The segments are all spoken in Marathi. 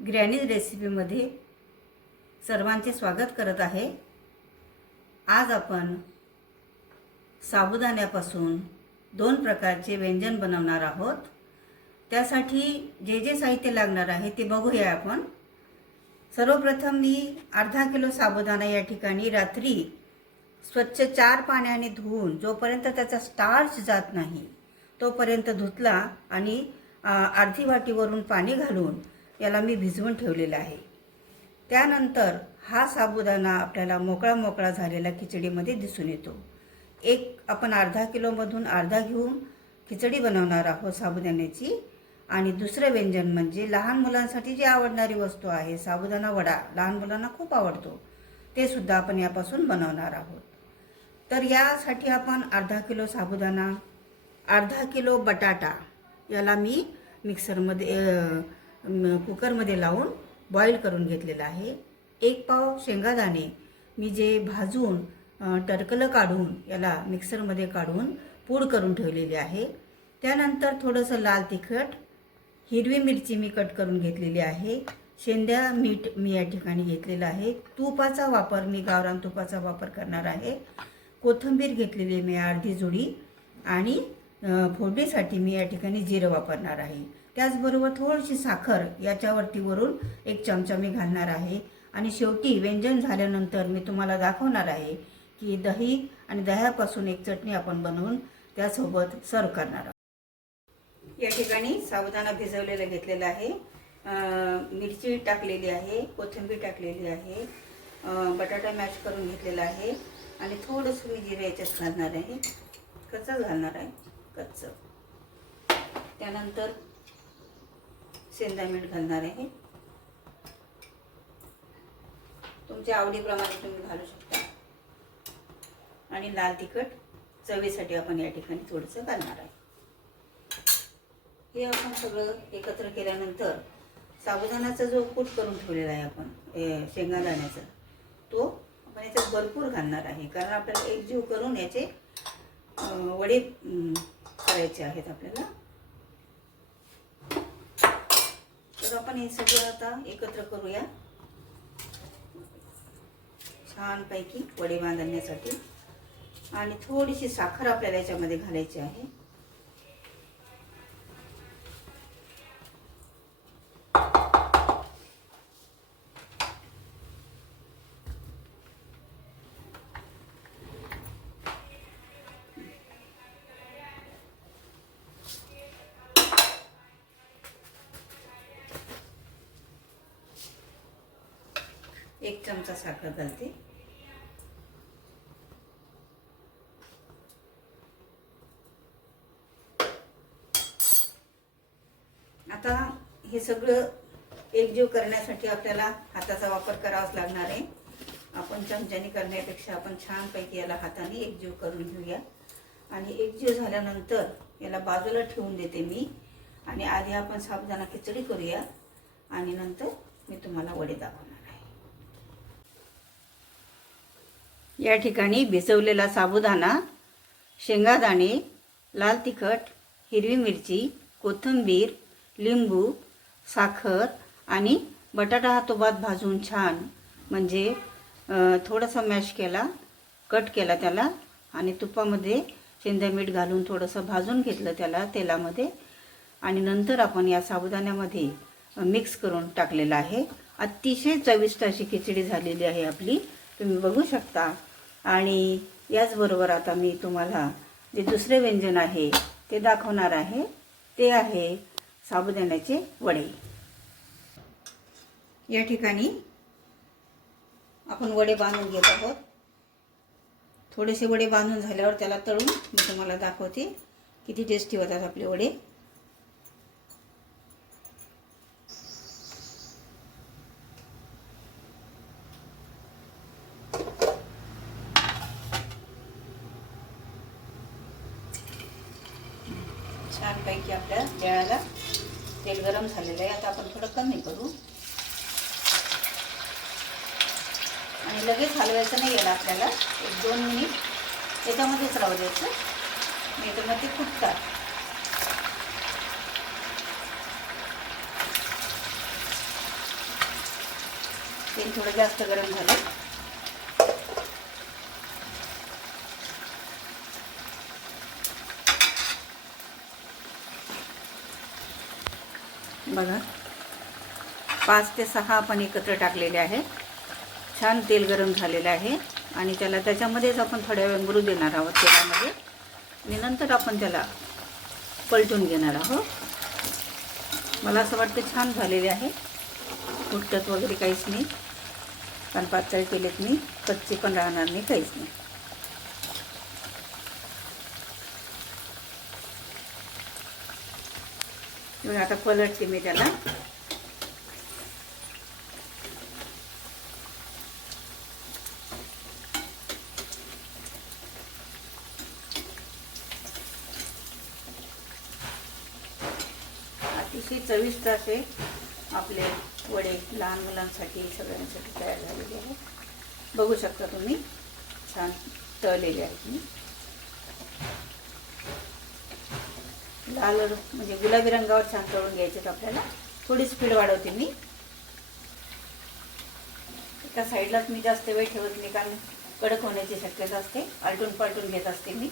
ग्रॅनीज रेसिपीमध्ये सर्वांचे स्वागत करत आहे। आज आपण साबुदाण्यापासून दोन प्रकारचे व्यंजन बनवणार आहोत। त्यासाठी जे जे साहित्य लागणार आहे ते बघूया आपण। सर्वप्रथम मी अर्धा किलो साबुदाणा या ठिकाणी रात्री स्वच्छ 4 पाण्याने धुवून जोपर्यंत त्याचा स्टार्च जात नाही तोपर्यंत धुतला आणि अर्धी वाटीवरून पाणी घालून याला मी भिजवून ठेवलेला आहे। त्यानंतर हा साबुदाणा आपल्याला मोकळा मोकळा झालेला खिचडीमध्ये दिसून येतो। आपण अर्धा किलोमधून अर्धा घेऊन खिचडी बनवणार आहोत साबुदाण्याची। आणि दुसरं व्यंजन म्हणजे लहान मुलांसाठी जी आवडणारी वस्तू आहे साबुदाणा वडा, लहान मुलांना खूप आवडतो, ते सुद्धा आपण यापासून बनवणार आहोत। तर यासाठी आपण अर्धा किलो साबुदाणा, अर्धा किलो बटाटा याला मी कुकरमध्ये लावून बॉईल करून घेतलेला आहे। 1 पाव शेंगादाणे मी जे भाजून टरकलं काढून याला मिक्सरमध्ये काढून पूड करून ठेवलेली आहे। त्यानंतर थोडंसं लाल तिखट, हिरवी मिरची मी कट करून घेतलेली आहे, शेंद्या मीठ मी या ठिकाणी घेतलेलं आहे, तुपाचा वापर मी गावरान तुपाचा वापर करणार आहे, कोथिंबीर घेतलेली मी अर्धी जुडी आणि फोडणीसाठी मी या ठिकाणी जिरं वापरणार आहे। त्याचबरोबर थोडीशी साखर याच्यावरती वरून 1 चमचा मी घालणार आहे। आणि शेवटी व्यंजन झाल्यानंतर मी तुम्हाला दाखवणार आहे की दही आणि दह्यापासून एक चटणी आपण बनवून त्यासोबत सर्व करणार आहोत। या ठिकाणी साबुदाणा भिजवलेला घेतलेला आहे, मिरची टाकलेली आहे, कोथिंबीर टाकलेली आहे, बटाटा मॅश करून घेतलेला आहे आणि थोडंसं मी जिरे याच्यात घालणार आहे, कच्चं घालणार आहे, कच्चं। त्यानंतर शेंदा मीठ घालणार आहे, तुमच्या आवडीप्रमाणे तुम्ही घालू शकता। आणि लाल तिखट चवीसाठी आपण या ठिकाणी थोडंसं घालणार आहे। हे आपण सगळं एकत्र केल्यानंतर साबुदाण्याचा जो कूट करून ठेवलेला आहे आपण शेंगादाण्याचा, तो आपण याच्यात भरपूर घालणार आहे, कारण आपल्याला एकजीव करून याचे वडे करायचे आहेत आपल्याला। तर आपण हे सगळं आता एकत्र करूया छानपैकी वडे बांधण्यासाठी। आणि थोडीशी साखर आपल्याला याच्यामध्ये घालायची आहे। एक चमचा साखर घालते। आता हे सगळं एकजीव करण्यासाठी आपल्याला हाताचा वापर करावाच लागणार आहे। आपण चमच्याने करण्यापेक्षा आपण छानपैकी याला हाताने एकजीव करून घेऊया। आणि एकजीव झाल्यानंतर याला बाजूला ठेवून देते मी। आणि आधी आपण साबुदाणा खिचडी करूया आणि नंतर मी तुम्हाला वडे दाखवणार आहे। या ठिकाणी भिजवलेला साबुदाणा, शेंगादाणे, लाल तिखट, हिरवी मिरची, कोथिंबीर, लिंबू, साखर आणि बटाटा हा तुपात भाजून छान म्हणजे थोडासा मॅश केला, कट केला त्याला आणि तुपामध्ये शेंदा मीठ घालून थोडंसं भाजून घेतलं त्याला तेलामध्ये। आणि नंतर आपण या साबुदाण्यामध्ये मिक्स करून टाकलेला आहे। अतिशय चविष्ट अशी खिचडी झालेली आहे आपली, तुम्ही बघू शकता। आणि याचबरोबर आता मी तुम्हाला जे दुसरे व्यंजन आहे ते दाखवणार आहे, ते आहे साबुदाण्याचे वडे। या ठिकाणी आपण वडे बांधून घेत आहोत। थोडेसे वडे बांधून झाल्यावर त्याला तळून मी तुम्हाला दाखवते किती टेस्टी होतात आपले वडे। छानपैकी आपल्या जळाला तेल गरम झालेलं आहे। आता आपण थोडं कमी करू आणि लगेच हलवायचं नाही याला, आपल्याला 1-2 मिनिट याच्यामध्येच राहू द्यायचं, नाही तर मग ते फुटतात। तेल थोडं जास्त गरम झालं. बघा 5 ते 6 आपण एकत्र टाकलेले आहे. छान तेल गरम झालेलं आहे आणि त्याच्यामध्येच आपण थोड्या वेळ मुरू देणार आहोत तेलामध्ये आणि नंतर आपण त्याला पलटून घेणार आहोत. मला असं वाटतं छान झालेले आहे. फुटत वगैरे काहीच नाही, पण पातळ केलेत मी, कच्चे पण राहणार नाही, काहीच नाही. आता पलटते मी त्याला. अतिशय चविष्ट असे आपले वडे लहान मुलांसाठी सगळ्यांसाठी तयार झालेले आहेत. बघू शकता तुम्ही, छान तळलेले आहेत. मी लाल म्हणजे गुलाबी रंगावर छान तळून घ्यायचे. आपल्याला थोडी स्पीड वाढवते मी. एका साईडलाच मी जास्त वेळ ठेवत नाही, कारण कडक होण्याची शक्यता असते. आलटून पालटून घेत असते मी.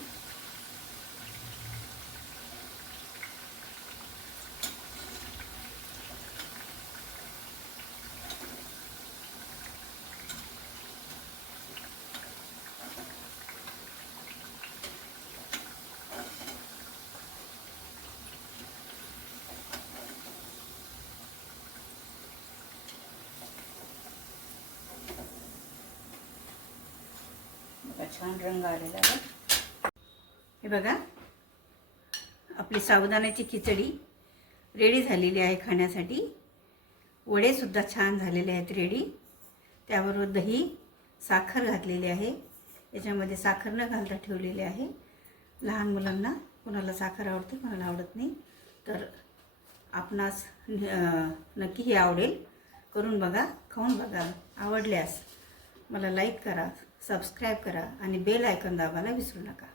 छान रंग आलेला आहे. हे बघा, आपली साबुदाण्याची खिचडी रेडी झालेली आहे खाण्यासाठी. वडे सुद्धा छान झालेले आहेत रेडी. त्याबरोबर दही, साखर घातलेली आहे. याच्यामध्ये साखर न घालता ठेवलेली आहे. लहान मुलांना कोणाला साखर आवडते, कोणाला आवडत नाही, तर आपणास नक्की हे आवडेल. करून बघा, खाऊन बघा. आवडल्यास मला लाईक करा, सबस्क्राईब करा आणि बेल आयकॉन दाबायला विसरू नका.